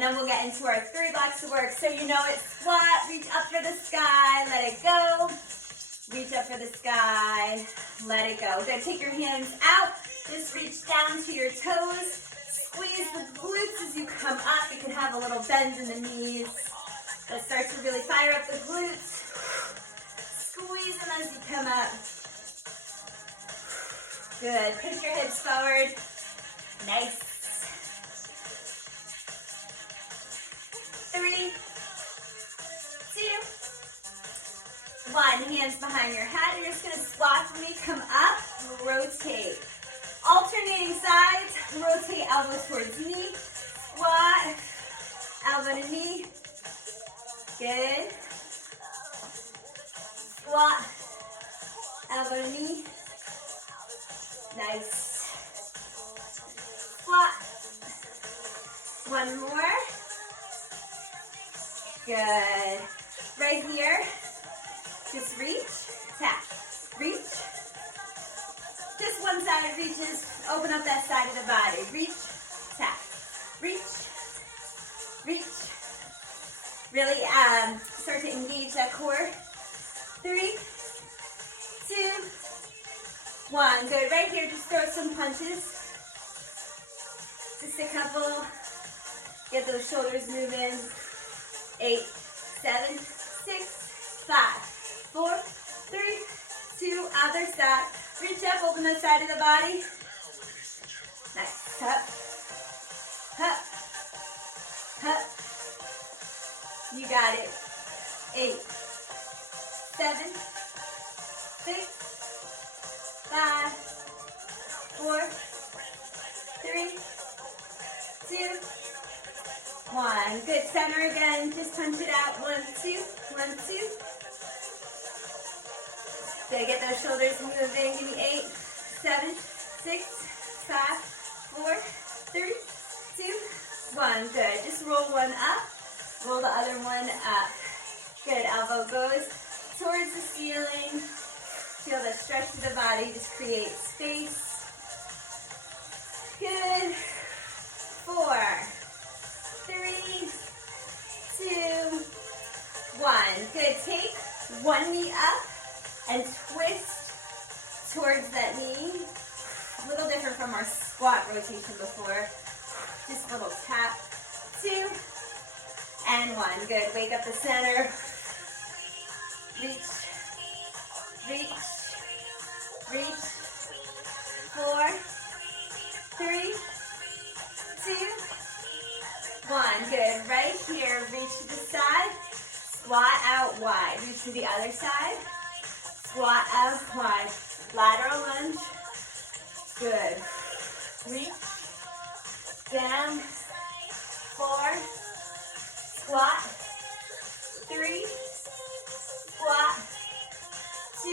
And then we'll get into our 3 blocks of work. So you know it's squat, reach up for the sky, let it go. Reach up for the sky, let it go. Good, take your hands out. Just reach down to your toes. Squeeze the glutes as you come up. You can have a little bend in the knees. That starts to really fire up the glutes. Squeeze them as you come up. Good, push your hips forward. Nice. 3, 2, 1. Hands behind your head. You're just going to squat for me. Come up, rotate. Alternating sides. Rotate elbow towards knee. Squat, elbow to knee. Good. Squat, elbow to knee. Nice. Squat. One more. Good. Right here, just reach, tap, reach. Just one side reaches, open up that side of the body. Reach, tap, reach, reach. Really start to engage that core. 3, 2, 1. Good. Right here, just throw some punches. Just a couple. Get those shoulders moving. 8, 7, 6, 5, 4, 3, 2, other side. Reach up, open the side of the body. Nice. Up, up, up. You got it. 8, 7, 6, 5, 4, 3, 2, 1. Good. Center again. Just punch it out. 1, 2, 1, 2. Good. Get those shoulders moving. Give me 8, 7, 6, 5, 4, 3, 2, 1. Good. Just roll one up. Roll the other one up. Good. Elbow goes towards the ceiling. Feel the stretch of the body. Just create space. Good. 4, 3, 2, 1. Good. Take one knee up and twist towards that knee. A little different from our squat rotation before. Just a little tap. 2 and 1. Good. Wake up the center. Reach. Reach. Reach. 4, 3, 2, 1. Good. Right here, reach to the side. Squat out wide. Reach to the other side. Squat out wide. Lateral lunge. Good. Reach. Down. 4. Squat. 3. Squat. 2.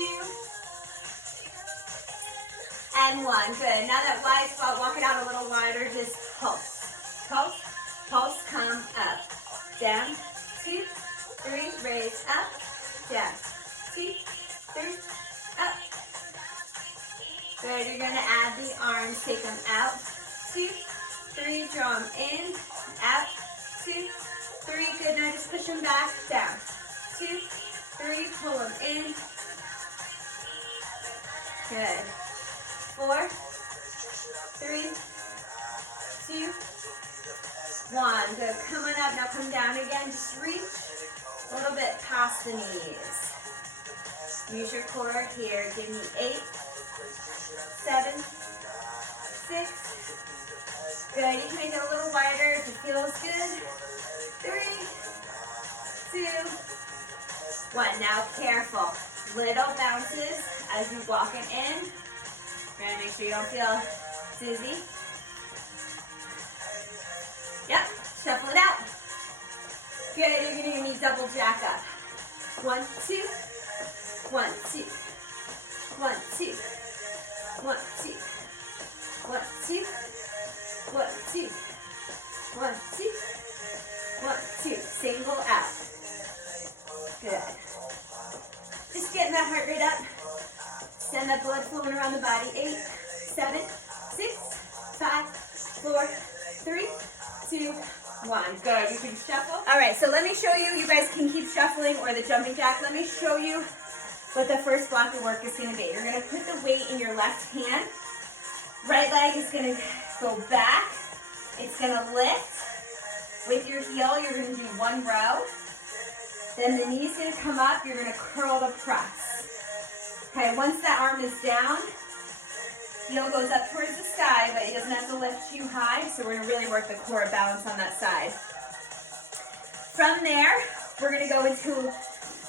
And 1. Good. Now that wide squat, walk it out a little wider. Just pulse. Pulse. Pulse. Come up. Down. 2, 3. Raise up. Down. 2, 3. Up. Good. You're going to add the arms. Take them out. 2, 3. Draw them in. Out. 2, 3. Good. Now just push them back. Down. 2, 3. Pull them in. Good. 4, 3, 2, 1. Good. Coming up. Now come down again. Just reach a little bit past the knees. Use your core here. Give me 8, 7, 6. Good. You can make it a little wider if it feels good. 3, 2, 1. Now careful. Little bounces as you walk it in. You're going to make sure you don't feel dizzy. Yep. Shuffle it out. Good. You're going to need double jack up. 1, 2. 1, 2. 1, 2. 1, 2. 1, 2. 1, 2. 1, 2. 1, 2. Single out. Good. Just getting that heart rate up. Send that blood flowing around the body. 8, 7, 6, 5, 4, 3, 2, 1. Good. You can shuffle. All right, so let me show you. You guys can keep shuffling or the jumping jack. Let me show you what the first block of work is going to be. You're going to put the weight in your left hand. Right leg is going to go back. It's going to lift. With your heel, you're going to do 1 row. Then the knee's going to come up. You're going to curl the press. Okay, once that arm is down, heel goes up towards the sky, but it doesn't have to lift too high, so we're going to really work the core balance on that side. From there, we're going to go into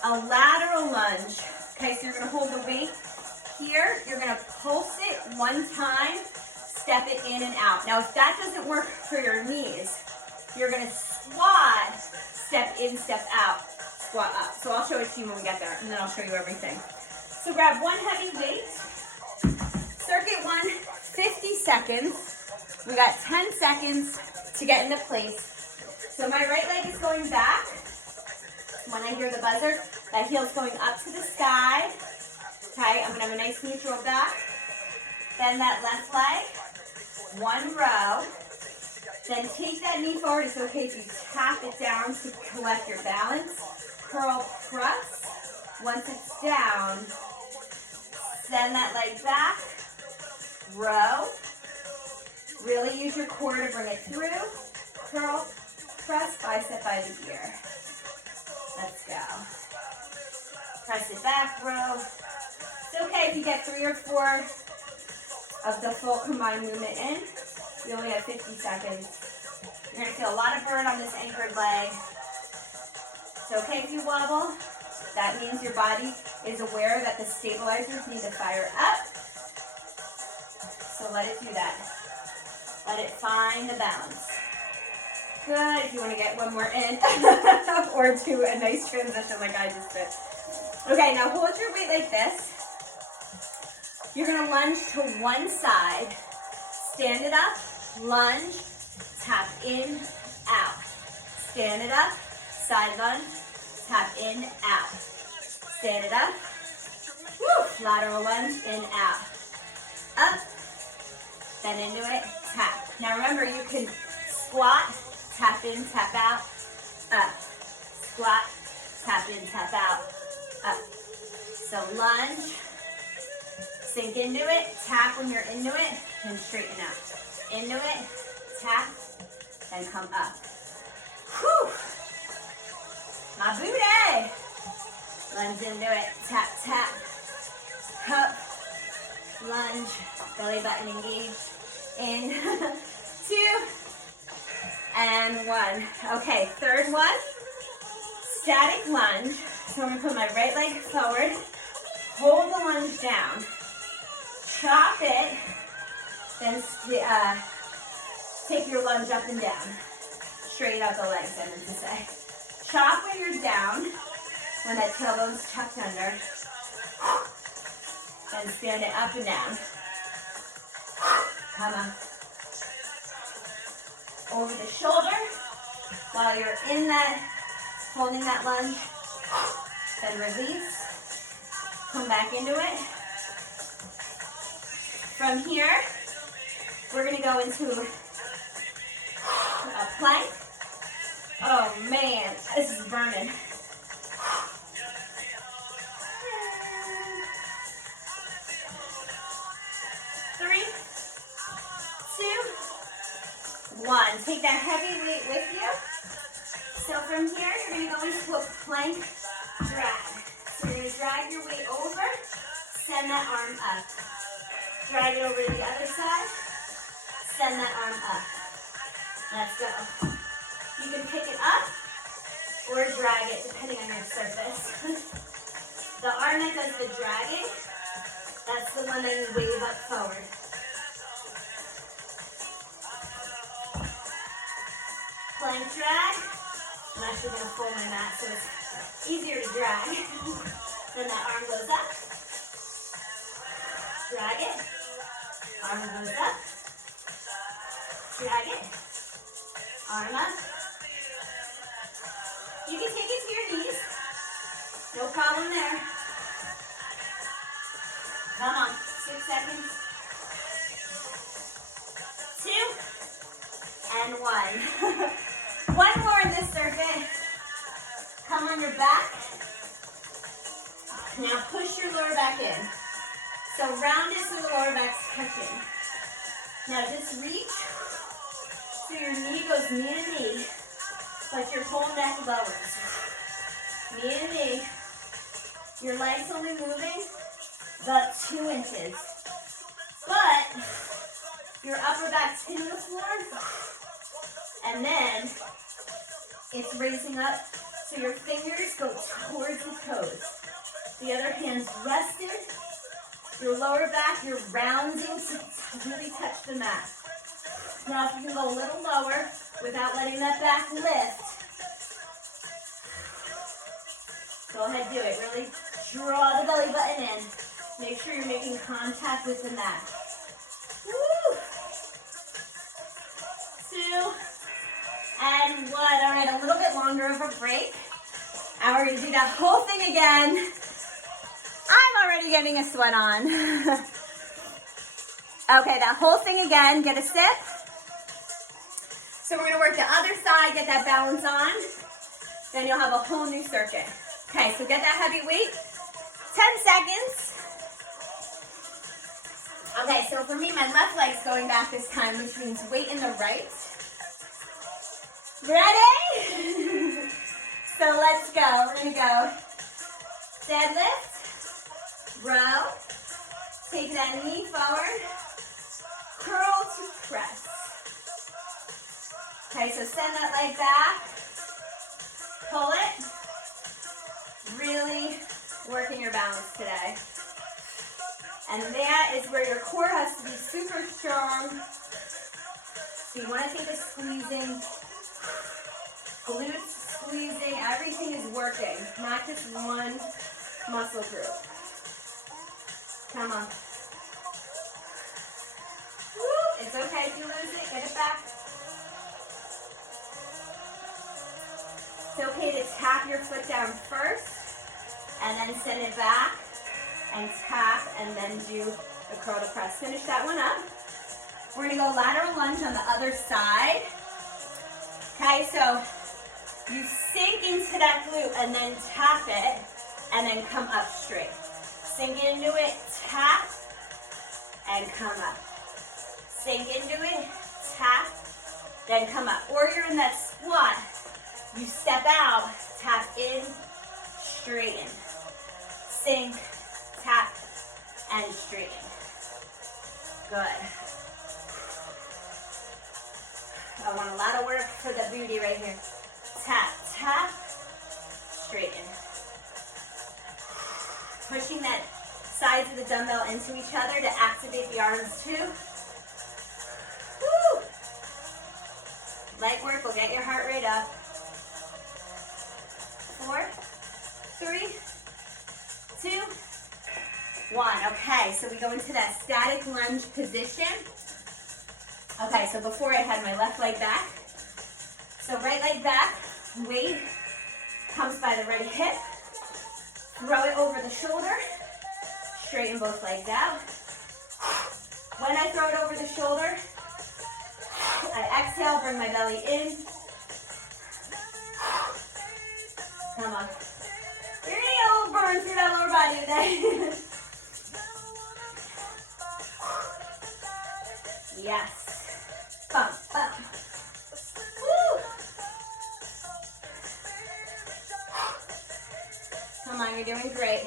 a lateral lunge. Okay, so you're going to hold the weight here. You're going to pulse it 1 time, step it in and out. Now, if that doesn't work for your knees, you're going to squat, step in, step out, squat up. So I'll show it to you when we get there, and then I'll show you everything. So grab 1 heavy weight. Circuit 1, 50 seconds. We got 10 seconds to get into place. So my right leg is going back. When I hear the buzzer, that heel's going up to the sky. Okay, I'm gonna have a nice neutral back. Bend that left leg, 1 row. Then take that knee forward. It's okay if you tap it down to collect your balance. Curl press. Once it's down, send that leg back. Row. Really use your core to bring it through. Curl, press, bicep by the ear. Let's go. Press it back, row. It's okay if you get 3 or 4 of the full combined movement in. You only have 50 seconds. You're going to feel a lot of burn on this anchored leg. It's okay if you wobble. That means your body is aware that the stabilizers need to fire up. So let it do that. Let it find the balance. Good, if you want to get 1 more in. Or do a nice transition like I just did. Okay, now hold your weight like this. You're going to lunge to one side. Stand it up, lunge, tap in, out. Stand it up, side lunge, tap in, out. Stand it up. Woo, lateral lunge, in, out. Up. Bend into it, tap. Now remember, you can squat, tap in, tap out, up. Squat, tap in, tap out, up. So lunge, sink into it, tap when you're into it, and straighten out. Into it, tap, and come up. Whew! My booty! Lunge into it, tap, tap, up, lunge, belly button engaged. In, 2, and 1. Okay, third one, static lunge. So I'm going to put my right leg forward, hold the lunge down, chop it, then take your lunge up and down. Straight out the legs, I meant to say. Chop when you're down, when that tailbone's tucked under. Then stand it up and down. Come on. Over the shoulder while you're in that, holding that lunge. Then release. Come back into it. From here, we're going to go into a plank. Oh man, this is burning. 3, 2, 1. Take that heavy weight with you. So from here, you're going to go into a plank drag. So you're going to drag your weight over, send that arm up. Drag it over to the other side, send that arm up. Let's go. You can pick it up or drag it, depending on your surface. The arm that does the dragging, that's the one that you wave up forward. Plank drag. I'm actually going to fold my mat so it's easier to drag. Then that arm goes up. Drag it. Arm goes up. Drag it. Arm up. You can take it to your knees. No problem there. Come on. 6 seconds. 2 and 1. Now push your lower back in. So round it so the lower back's touching. Now just reach so your knee goes knee to knee, but your whole neck lowers. Knee to knee. Your leg's only moving about 2 inches. But your upper back's hitting the floor, and then it's raising up so your fingers go towards the toes. The other hand's rested. Your lower back, you're rounding to really touch the mat. Now if you can go a little lower without letting that back lift, go ahead, do it. Really draw the belly button in. Make sure you're making contact with the mat. Woo! 2 and 1. All right, a little bit longer of a break. And we're gonna do that whole thing again. I'm already getting a sweat on. Okay, that whole thing again, get a sip. So we're gonna work the other side, get that balance on. Then you'll have a whole new circuit. Okay, so get that heavy weight, 10 seconds. Okay, so for me, my left leg's going back this time, which means weight in the right. Ready? So let's go. We're gonna go deadlift, row, take that knee forward, curl to press. Okay, so send that leg back, pull it. Really working your balance today. And that is where your core has to be super strong. So you want to take a squeezing, glutes squeezing, everything is working, not just one muscle group. Come on. Woo. It's okay if you lose it, get it back. It's okay to tap your foot down first, and then send it back, and tap, and then do the curl to press. Finish that one up. We're gonna go lateral lunge on the other side. Okay, so you sink into that glute and then tap it, and then come up straight. Sink into it, tap, and come up. Sink into it, tap, then come up. Or you're in that squat. You step out, tap in, straighten. Sink, tap, and straighten. Good. I want a lot of work for the booty right here. Tap, tap, straighten. Pushing that sides of the dumbbell into each other to activate the arms too. Woo! Leg work will get your heart rate up. 4, 3, 2, 1. Okay, so we go into that static lunge position. Okay, so before I had my left leg back. So right leg back, weight comes by the right hip. Throw it over the shoulder. Straighten both legs out. When I throw it over the shoulder, I exhale, bring my belly in. Come on. You're getting a little burn through that lower body today. Yes. Bump, bump. Woo. Come on, you're doing great.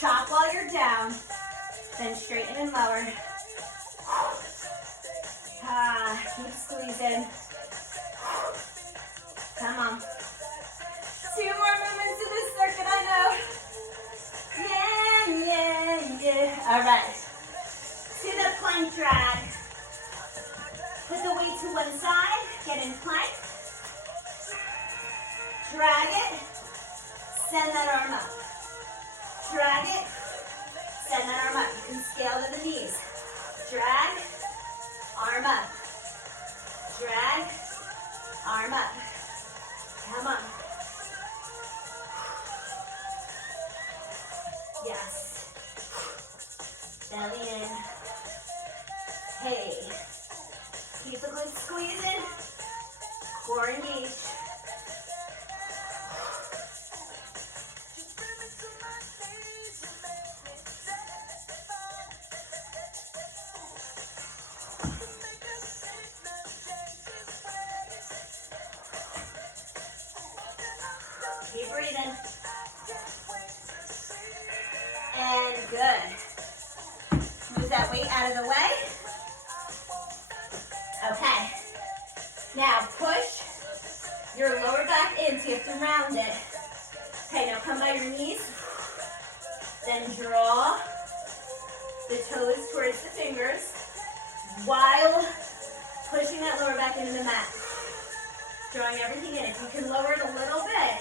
Chop while you're down, then straighten and lower. Keep squeezing. Come on. 2 more movements in this circuit, I know. Yeah, yeah, yeah. All right. To the plank drag. Put the weight to one side. Get in plank. Drag it. Send that arm up. Drag it. Send that arm up. You can scale to the knees. Drag. Arm up. Drag. Arm up. Come on. Yes. Belly in. Hey. Keep the glutes squeezing. Core engaged. in. And good. Move that weight out of the way. Okay. Now push your lower back in, so you have to round it. Okay, now come by your knees. Then draw the toes towards the fingers while pushing that lower back into the mat. Drawing everything in. If you can lower it a little bit,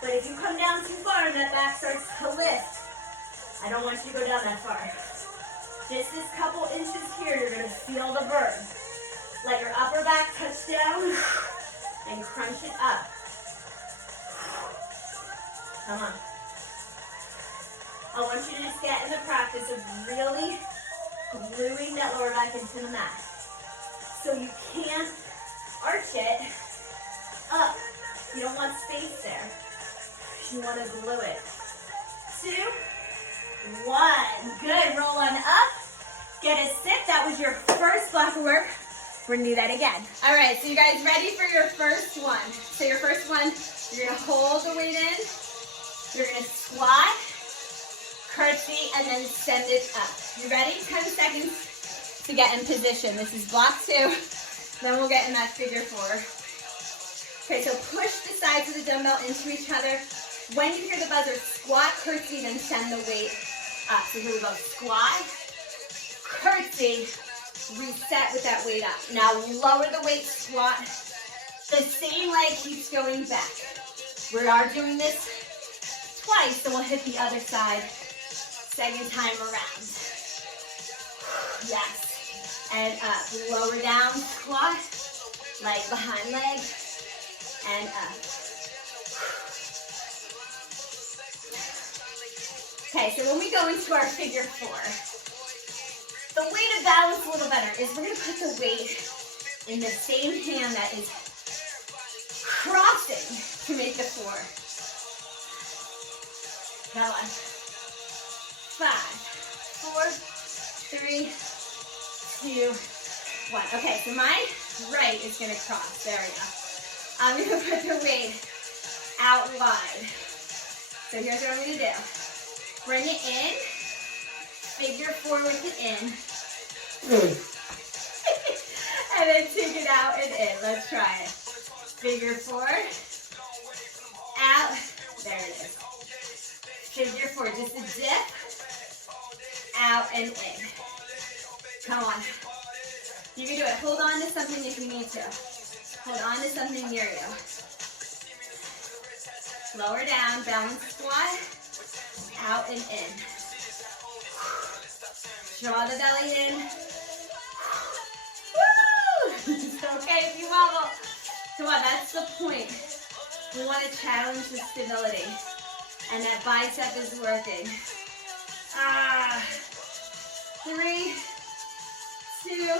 but if you come down too far and that back starts to lift, I don't want you to go down that far. Just this couple inches here, you're going to feel the burn. Let your upper back touch down and crunch it up. Come on. I want you to just get in the practice of really gluing that lower back into the mat. So you can't arch it up. You don't want space there. You want to glue it. 2, 1. Good. Roll on up. Get a sit. That was your first block of work. We're going to do that again. All right, so you guys ready for your first one? So your first one, you're going to hold the weight in. You're going to squat, curtsy, and then send it up. You ready? 10 seconds to get in position. This is block 2. Then we'll get in that figure 4. Okay, so push the sides of the dumbbell into each other. When you hear the buzzer, squat, curtsy, then send the weight up. So here we go. Squat, curtsy, reset with that weight up. Now lower the weight, squat. The same leg keeps going back. We are doing this twice, so we'll hit the other side second time around. Yes. And up. Lower down, squat, leg behind leg, and up. Okay, so when we go into our figure 4, the way to balance a little better is we're going to put the weight in the same hand that is crossing to make the 4. Come on. 5, 4, 3, 2, 1. Okay, so my right is going to cross. There we go. I'm going to put the weight out wide. So here's what I'm going to do. Bring it in. Figure 4 with it in. And then take it out and in. Let's try it. Figure 4. Out. There it is. Figure 4. Just a dip. Out and in. Come on. You can do it. Hold on to something if you need to. Hold on to something near you. Lower down. Balance squat. Out and in. Draw the belly in. Woo! It's okay if you wobble. Come on, that's the point. We want to challenge the stability. And that bicep is working. 3, 2,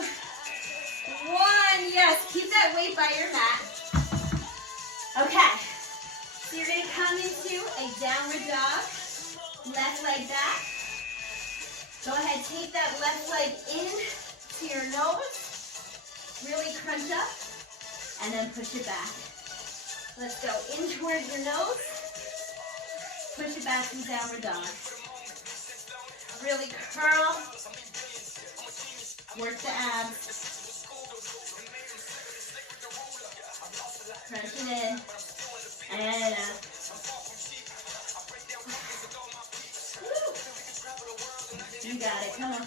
1. Yes, keep that weight by your mat. Okay. So you're going to come into a downward dog. Left leg back. Go ahead, take that left leg in to your nose. Really crunch up. And then push it back. Let's go in towards your nose. Push it back to downward dog. Really curl. Work the abs. Crunch it in. And up. You got it, come on.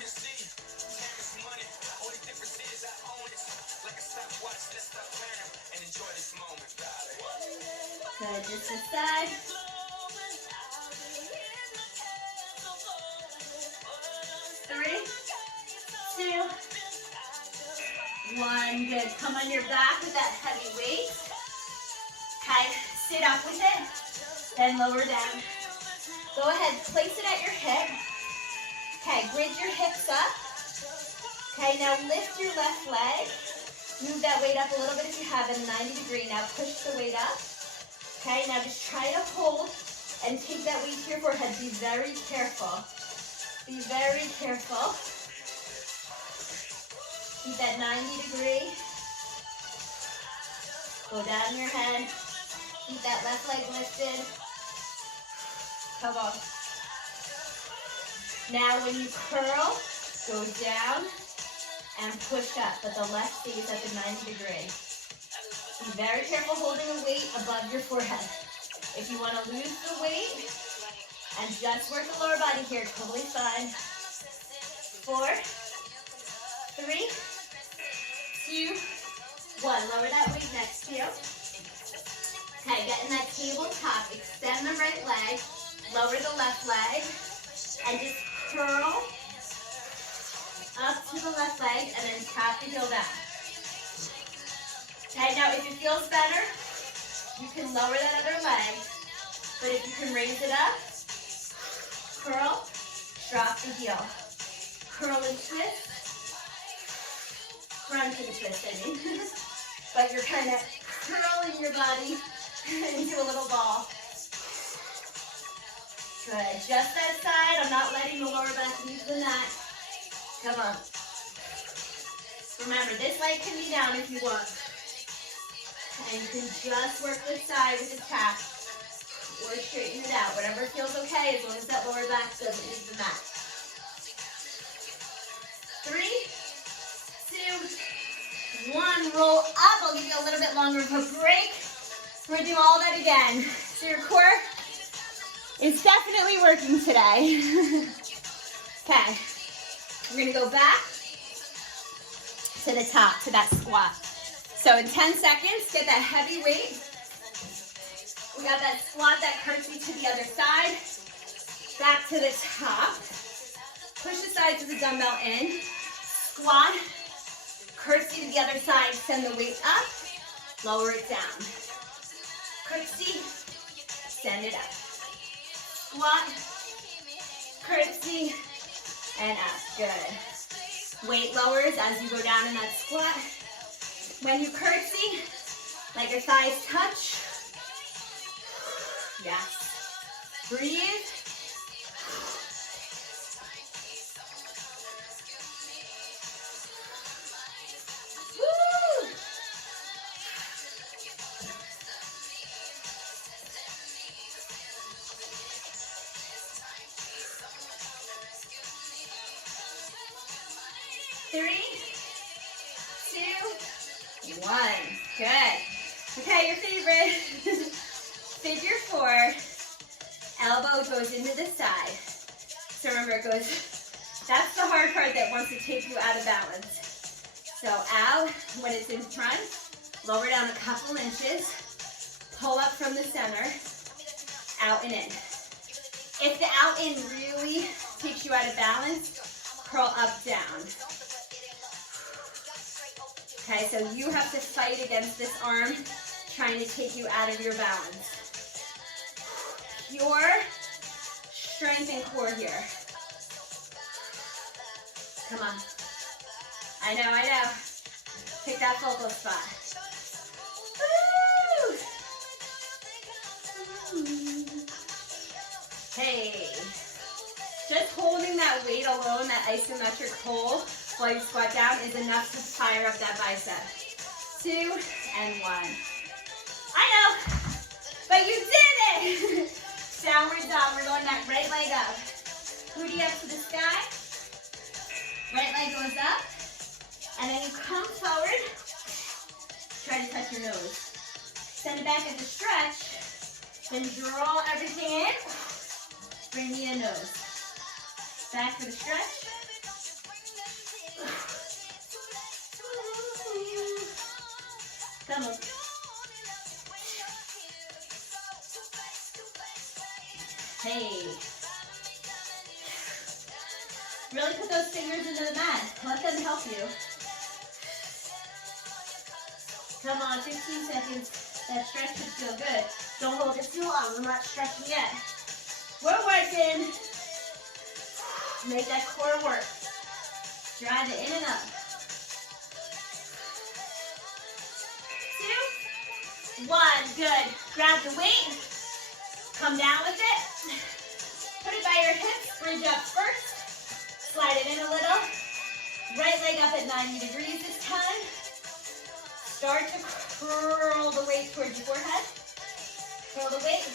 Good, just this side. 3, 2, 1. Good. Come on your back with that heavy weight. Okay, sit up with it, then lower down. Go ahead, place it at your hip. Okay, bridge your hips up. Okay, now lift your left leg. Move that weight up a little bit if you have it, 90 degree. Now push the weight up. Okay, now just try to hold and take that weight to your forehead. Be very careful. Be very careful. Keep that 90 degree. Go down your head. Keep that left leg lifted. Come on. Now when you curl, go down and push up, but the left stays at the 90 degree. Be very careful holding the weight above your forehead. If you want to lose the weight and just work the lower body here, totally fine. 4, 3, 2, 1. Lower that weight next to you. Okay, get in that tabletop. Extend the right leg, lower the left leg, and just curl up to the left leg and then tap the heel down. Okay, now if it feels better, you can lower that other leg, but if you can raise it up, curl, drop the heel. Curl and twist, crunch and twist, I mean. But you're kind of curling your body into a little ball. Good, just that side. I'm not letting the lower back leave the mat. Come on. Remember, this leg can be down if you want. And you can just work this side with the tap or straighten it out. Whatever feels okay as long as that lower back doesn't leave the mat. 3, 2, 1. Roll up. I'll give you a little bit longer of a break. We're going to do all that again. So your core is definitely working today. Okay. We're going to go back to the top, to that squat. So in 10 seconds, get that heavy weight. We got that squat, that curtsy to the other side. Back to the top. Push the sides of the dumbbell in. Squat. Curtsy to the other side. Send the weight up. Lower it down. Curtsy. Send it up. Squat. Curtsy. And up. Good. Weight lowers as you go down in that squat. When you curtsy, let your thighs touch. Yes. Breathe. Woo! Three, 2, 1. Good. Okay, your favorite. Figure 4. Elbow goes into the side. So remember, it goes, that's the hard part that wants to take you out of balance. So out when it's in front, lower down a couple inches, pull up from the center, out and in. If the out in really takes you out of balance, curl up, down. Okay, so you have to fight against this arm trying to take you out of your balance. Pure strength and core here. Come on. I know. Pick that focal spot. Woo! Hey. Just holding that weight alone, that isometric hold, while you squat down is enough to fire up that bicep. 2 and 1. I know, but you did it! Downward dog, we're going that right leg up. Booty up to the sky. Right leg goes up. And then you come forward. Try to touch your nose. Send it back as a stretch. Then draw everything in. Bring me a nose. Back for the stretch. Come on. Hey. Really put those fingers into the mat. Let them help you. Come on, 15 seconds. That stretch should feel good. Don't hold it too long. We're not stretching yet. We're working. Make that core work. Drive it in and up. 2, 1. Good. Grab the weight. Come down with it. Put it by your hips. Bridge up first. Slide it in a little. Right leg up at 90 degrees this time. Start to curl the weight towards your forehead. Curl the weight.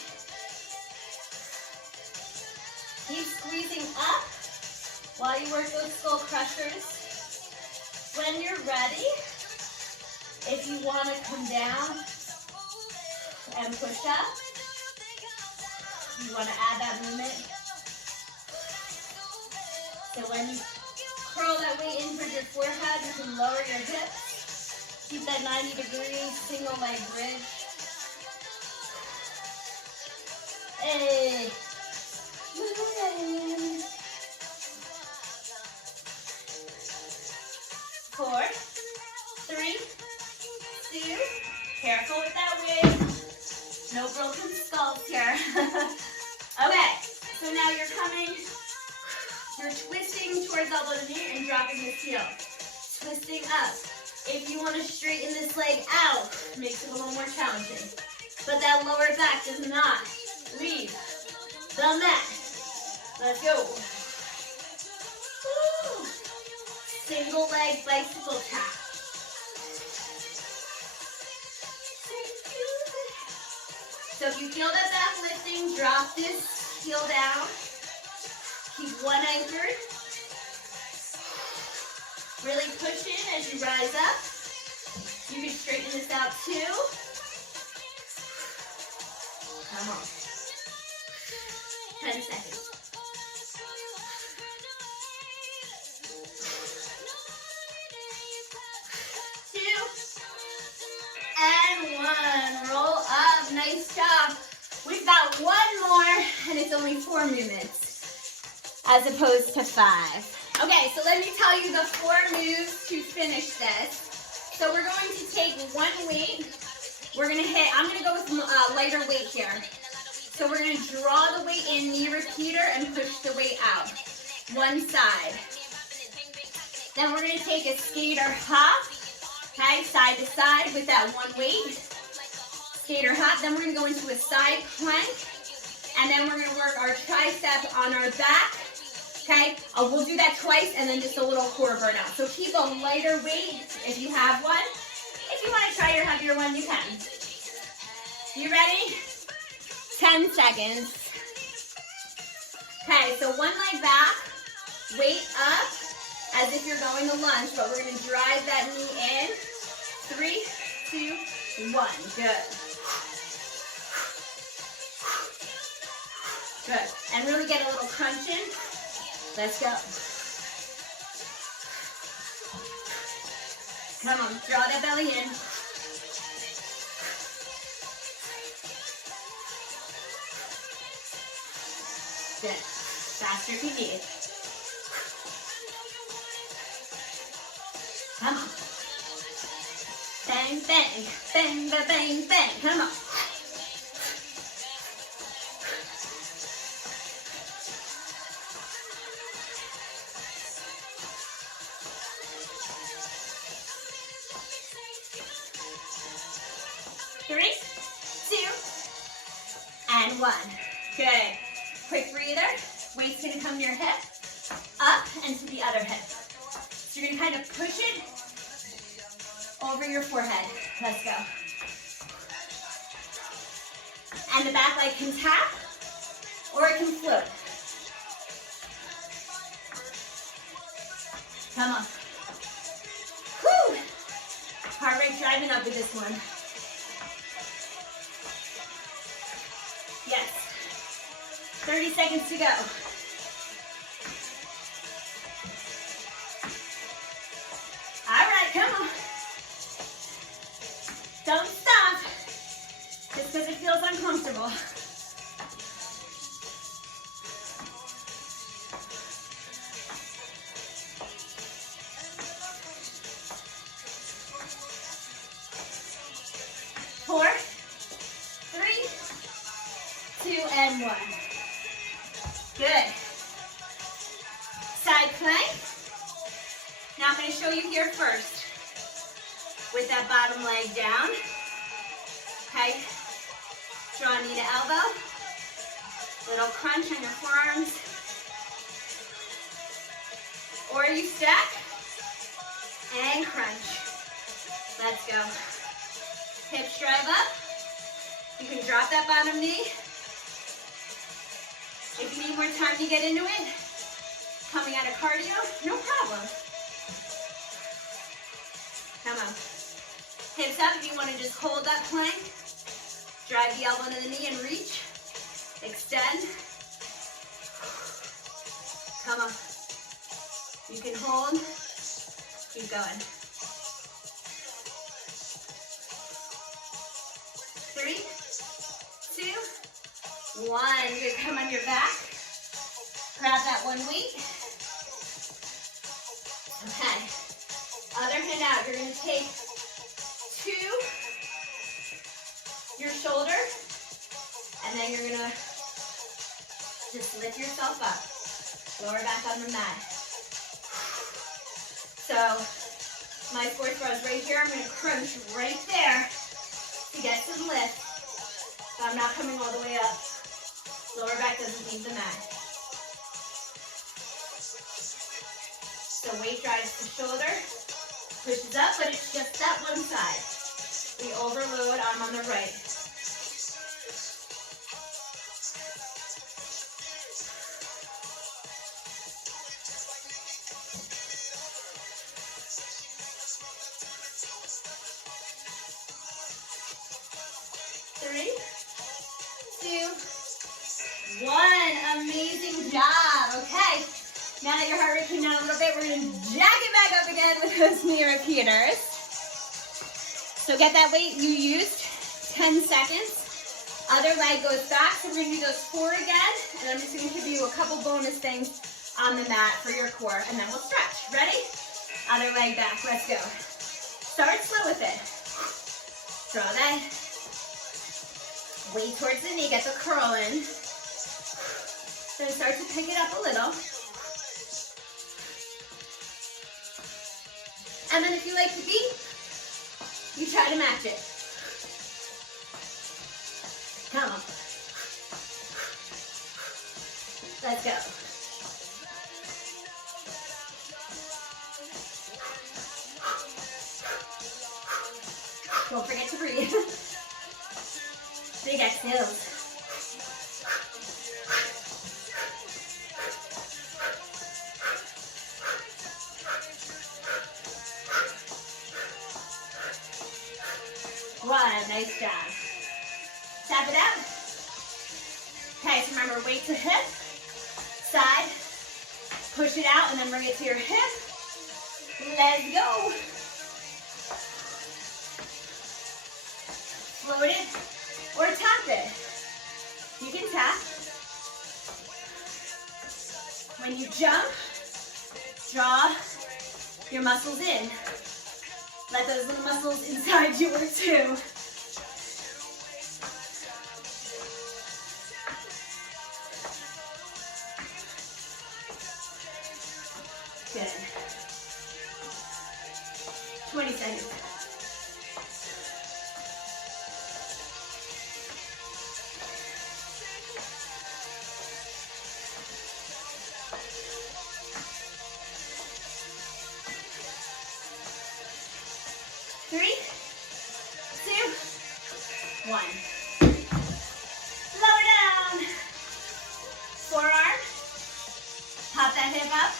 Keep squeezing up while you work those skull crushers. When you're ready, if you want to come down and push up, you want to add that movement. So when you curl that weight in towards your forehead, you can lower your hips. Keep that 90-degree single leg bridge. Hey. 4, 3, 2, careful with that wig. No broken skulls here. Okay, so now you're twisting towards elbow to knee and dropping this heel. Twisting up. If you want to straighten this leg out, makes it a little more challenging. But that lower back does not leave the mat. Let's go. Woo. Single leg bicycle tap. So if you feel that back lifting, drop this heel down. Keep one anchored. Really push in as you rise up. You can straighten this out too. Come on. 10 seconds. 2 and 1. Roll up. Nice job. We've got one more, and it's only 4 movements as opposed to 5. Okay, so let me tell you the 4 moves to finish this. So we're going to take one weight. We're going to hit, I'm going to go with lighter weight here. So we're going to draw the weight in, knee repeater, and push the weight out. One side. Then we're going to take a skater hop, okay, side to side with that one weight. Skater hop. Then we're going to go into a side plank. And then we're going to work our tricep on our back. Okay, we'll do that twice and then just a little core burnout. So keep a lighter weight if you have one. If you want to try your heavier one, you can. You ready? 10 seconds. Okay, so one leg back, weight up as if you're going to lunge, but we're going to drive that knee in. 3, 2, 1. Good. Good. And really get a little crunch in. Let's go. Come on, draw that belly in. Good. Faster if you need. Come on. Bang, bang, bang, bang, bang, bang. Come on. Good. Quick breather. Weight's going to come to your hip, up, and to the other hip. So you're going to kind of push it over your forehead. Let's go. And the back leg can tap, or it can float. Come on. Whew. Heart rate driving up with this one. Yes. 30 seconds to go. All right, come on. Don't stop just because it feels uncomfortable. Four, 3, 2, and 1. Good. Side plank. Now I'm going to show you here first with that bottom leg down. Okay. Draw knee to elbow. Little crunch on your forearms. Or you stack and crunch. Let's go. Hips drive up. You can drop that bottom knee. If you need more time to get into it, coming out of cardio, no problem. Come on. Hips up if you want to just hold that plank. Drive the elbow into the knee and reach. Extend. Come on. You can hold. Keep going. 3, 2, 1. Good. Come on your back. Grab that one weight. Okay. Other hand out. You're going to take 2, your shoulder, and then you're going to just lift yourself up. Lower back on the mat. So, my fourth row is right here. I'm going to crunch right there to get some lift. So I'm not coming all the way up. Lower back doesn't leave the mat. So weight drives the shoulder, pushes up, but it's just that one side. We overload, arm on the right. Three, 2, 1. Amazing job. Okay. Now that your heart rate came down a little bit, we're going to jack it back up again with those knee repeaters. So get that weight you used, 10 seconds. Other leg goes back, so we're going to do those 4 again. And I'm just going to give you a couple bonus things on the mat for your core, and then we'll stretch. Ready? Other leg back. Let's go. Start slow with it. Draw that weight towards the knee, get the curl in. Then start to pick it up a little. And then if you like the beat, you try to match it. Come on. Let's go. Don't forget to breathe. Big exhales. Nice job. Tap it out. Okay, so remember, weight to hip, side, push it out, and then bring it to your hip. Let's go. Float it or tap it. You can tap. When you jump, draw your muscles in. Let those little muscles inside you work too. Good. 20 seconds. Three, 2, 1. Lower down. Forearm. Pop that hip up.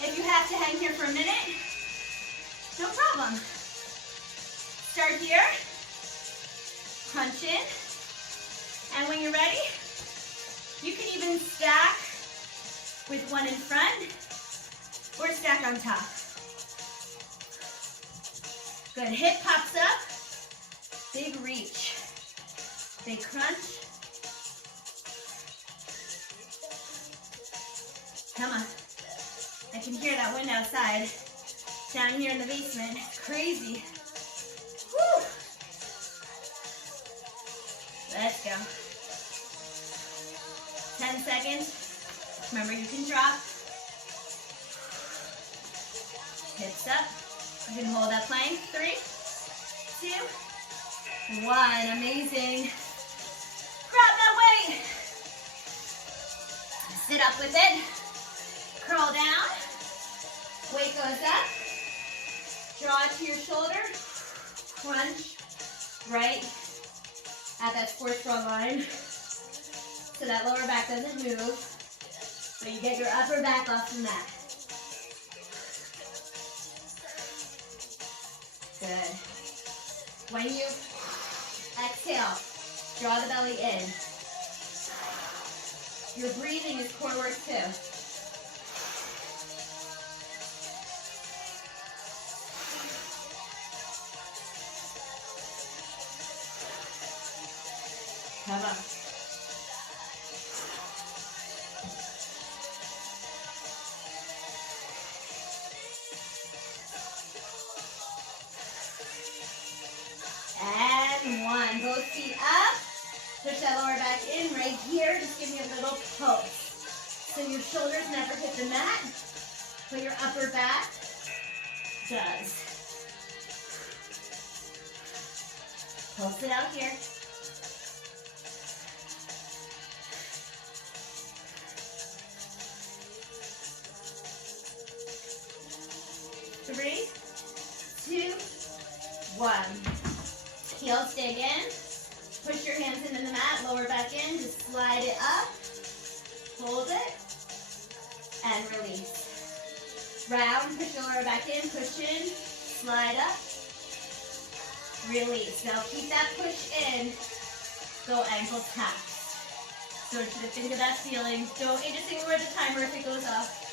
If you have to hang here for a minute, no problem. Start here. Crunch in. And when you're ready, you can even stack with one in front or stack on top. Good. Hip pops up. Big reach. Big crunch. Come on. I can hear that wind outside. Down here in the basement. It's crazy. Woo! Let's go. 10 seconds. Remember, you can drop. Hips up. You can hold that plank. 3, 2, 1. Amazing. Grab that weight. Sit up with it. Curl down. Weight goes up. Draw it to your shoulder. Crunch right at that sports bra line. so that lower back doesn't move. So you get your upper back off the mat. Good. When you exhale, draw the belly in. Your breathing is core work too. Come on. And one. Both feet up. Push that lower back in right here. Just give me a little pulse. So your shoulders never hit the mat, but your upper back does. Pulse it out here. Three, two, one. Heels dig in. Push your hands into the mat, lower back in. Just slide it up. Hold it. And release. Round, push your lower back in, push in, slide up. Release. Now keep that push in. Go ankle tap. So to the think of that feeling. Don't need to ignore the timer if it goes off.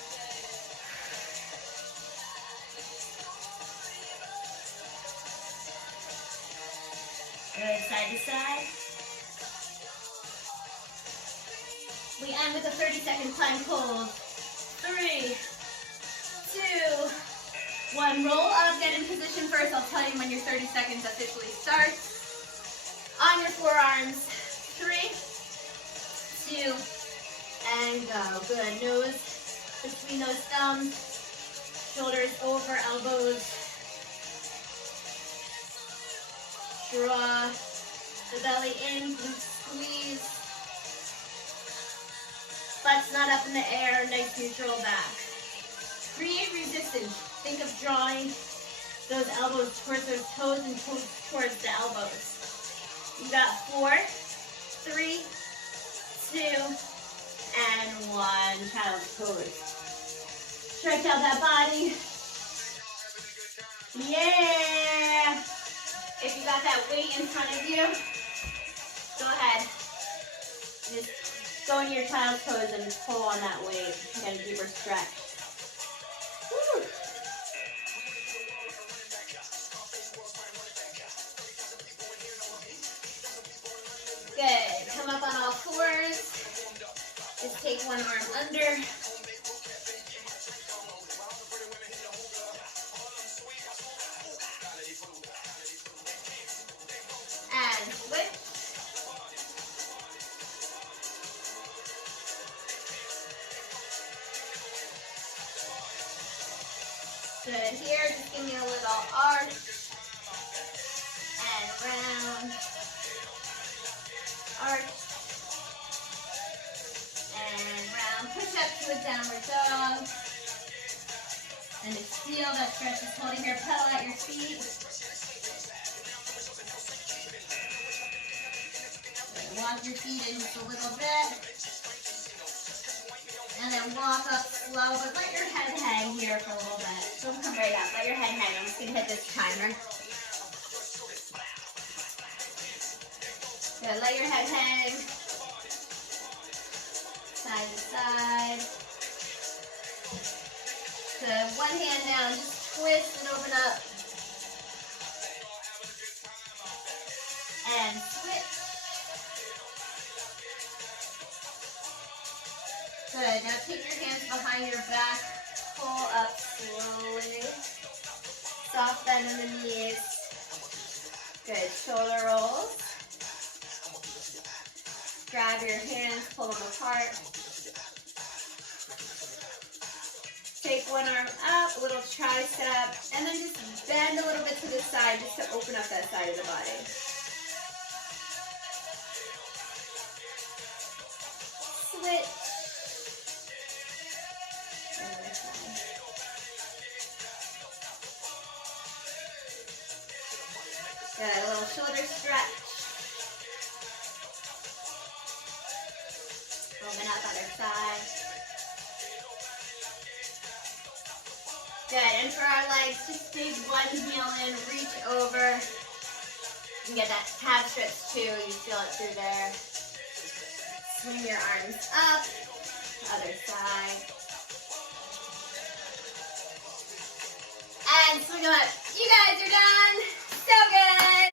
Good, side to side. We end with a 30-second plank hold. 3, 2, 1. Roll up, get in position first. I'll tell you when your 30 seconds officially starts. On your forearms. 3, 2, and go. Good. Nose between those thumbs. Shoulders over elbows. Draw the belly in, glutes squeeze. Butts not up in the air, nice neutral back. Create resistance. Think of drawing those elbows towards those toes and toes towards the elbows. You got 4, 3, 2, and 1. Child's pose. Stretch out that body. Yeah! If you got that weight in front of you, go ahead. Just go into your child's pose and pull on that weight. Get a deeper stretch. Woo. Good. Come up on all fours. Just take one arm under. And switch. Good. Here, just give me a little arch. And round. Arch. And round. Push up to a downward dog. And just feel that stretch. Just holding your pedal at your feet. Walk your feet in just a little bit. And then walk up slow, but let your head hang here for a little bit. Don't come right up. Let your head hang. I'm just going to hit this timer. Good. Let your head hang. Side to side. Good. One hand down. Just twist and open up. And switch. Good. Now take your hands behind your back. Pull up slowly. Soft bend in the knees. Good. Shoulder rolls. Grab your hands, pull them apart. Take one arm up, a little tricep, and then just bend a little bit to the side just to open up that side of the body. Switch. Good, a little shoulder stretch. Coming up, other side. Good, and for our legs, just dig one heel in, reach over. You can get that calf stretch too, you feel it through there. Swing your arms up, other side. And swing them up. You guys are done. So good.